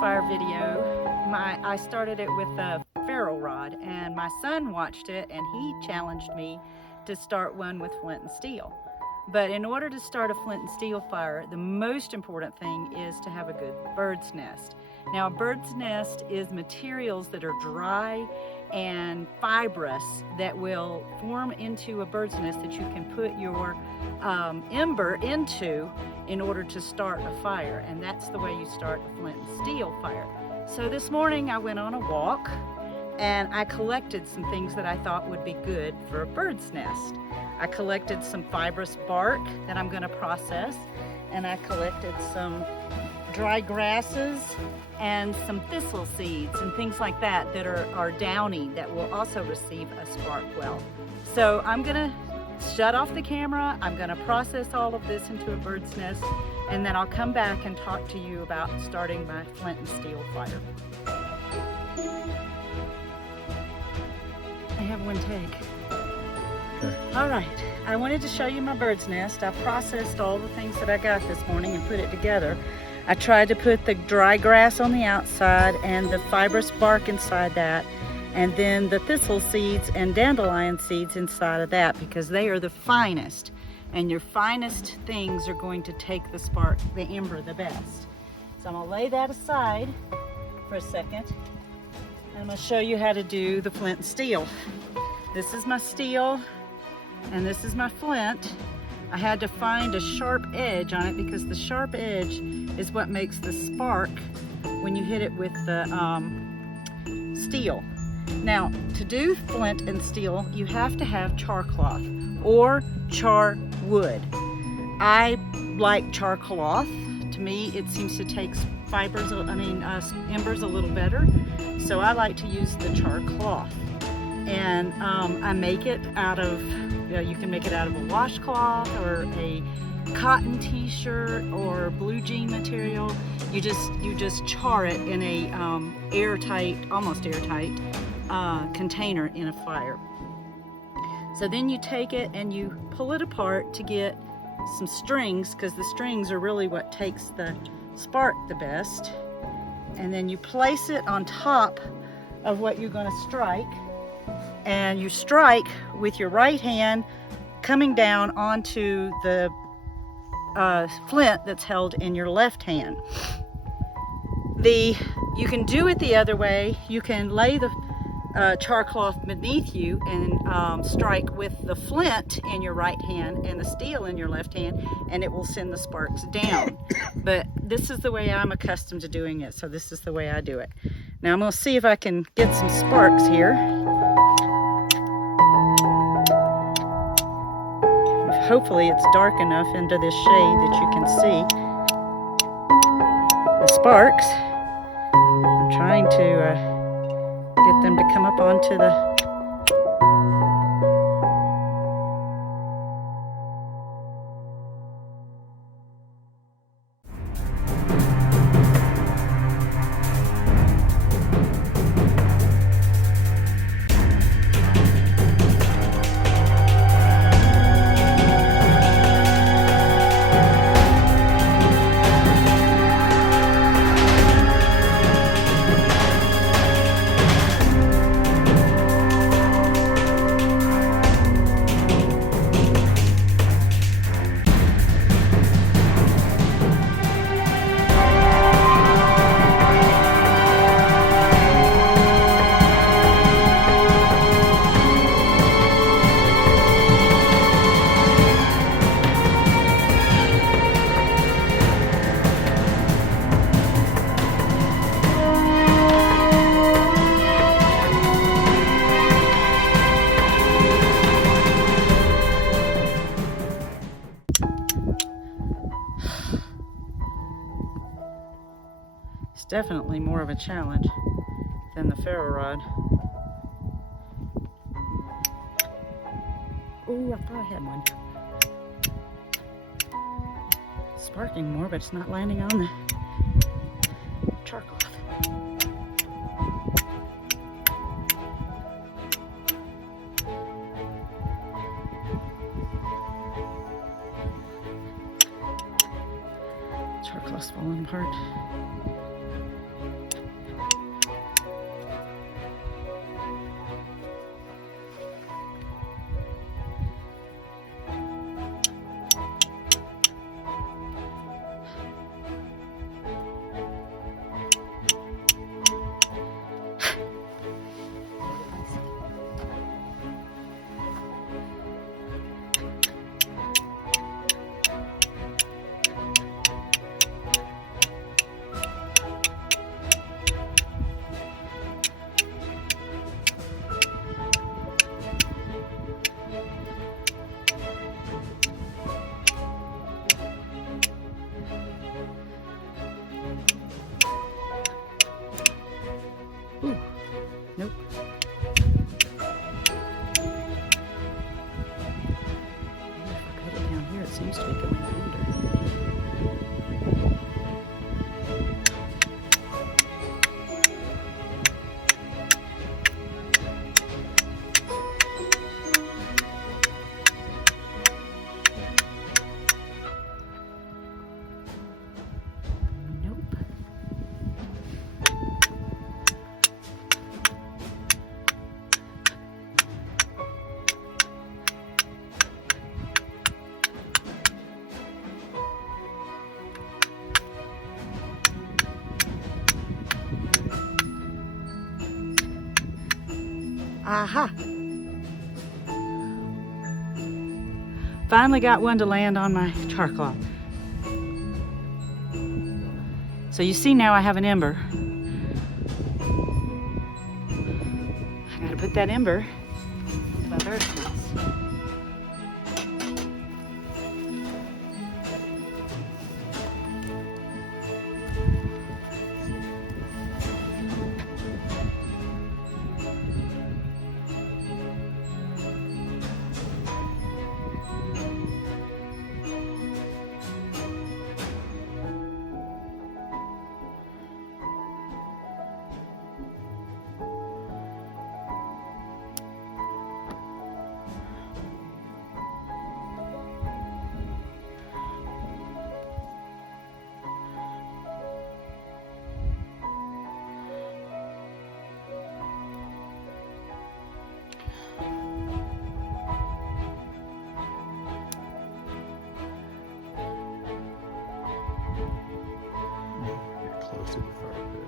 fire video, I started it with a ferro rod, and my son watched it and he challenged me to start one with flint and steel. But in order to start a flint and steel fire, the most important thing is to have a good bird's nest. Now, a bird's nest is materials that are dry and fibrous that will form into a bird's nest that you can put your ember into in order to start a fire, and that's the way you start a flint and steel fire. So this morning I went on a walk and I collected some things that I thought would be good for a bird's nest. I collected some fibrous bark that I'm going to process, and I collected some dry grasses and some thistle seeds and things like that that are downy that will also receive a spark well. So I'm going to shut off the camera, I'm going to process all of this into a bird's nest, and then I'll come back and talk to you about starting my flint and steel fire. I have one take. Okay. All right, I wanted to show you my bird's nest. I processed all the things that I got this morning and put it together. I tried to put the dry grass on the outside and the fibrous bark inside that, and then the thistle seeds and dandelion seeds inside of that, because they are the finest, and your finest things are going to take the spark, the ember, the best. So I'm going to lay that aside for a second. I'm going to show you how to do the flint and steel. This is my steel and this is my flint. I had to find a sharp edge on it because the sharp edge is what makes the spark when you hit it with the steel. Now, to do flint and steel, you have to have char cloth or char wood. I like char cloth. To me, it seems to take embers a little better. So I like to use the char cloth. And I make it out of, you can make it out of a washcloth or a cotton t-shirt or blue jean material. You just char it in a almost airtight container in a fire. So then you take it and you pull it apart to get some strings, because the strings are really what takes the spark the best. And then you place it on top of what you're going to strike, and you strike with your right hand coming down onto the flint that's held in your left hand. You can do it the other way. You can lay the char cloth beneath you and strike with the flint in your right hand and the steel in your left hand, and it will send the sparks down. But this is the way I'm accustomed to doing it, so this is the way I do it. Now I'm going to see if I can get some sparks here. Hopefully it's dark enough into this shade that you can see the sparks. I'm trying to get them to come up onto the definitely more of a challenge than the ferro rod. Oh, I thought I had one. Sparking more, but it's not landing on the char cloth. Char cloth's falling apart. Aha! Finally got one to land on my charcoal. So you see now I have an ember. I gotta put that ember into my bird's nest. Close to the fire pit.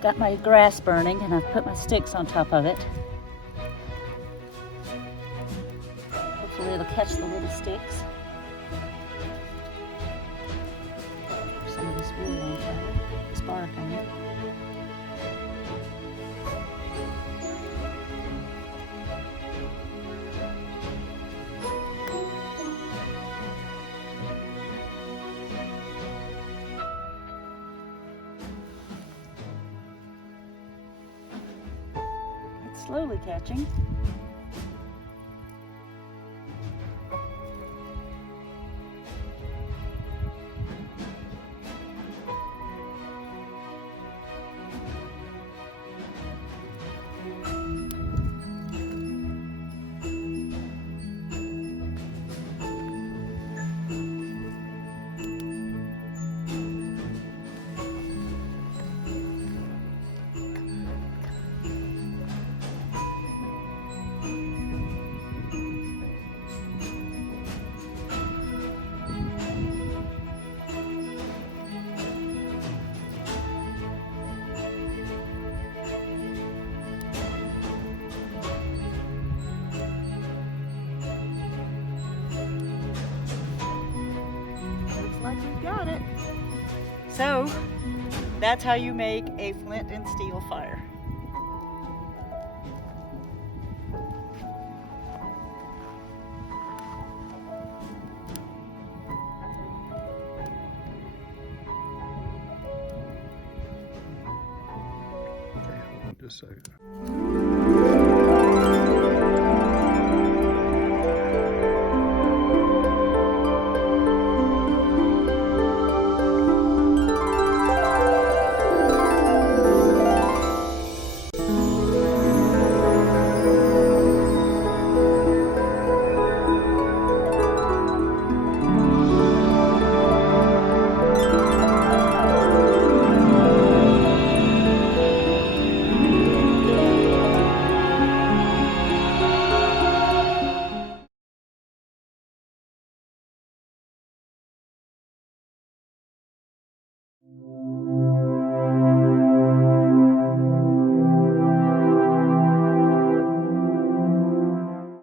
Got my grass burning, and I've put my sticks on top of it. Hopefully it'll catch the little sticks. Some of this wood on fire, this bark on it. Slowly catching. Like you got it. So that's how you make a flint and steel fire. Okay, hold on just a second.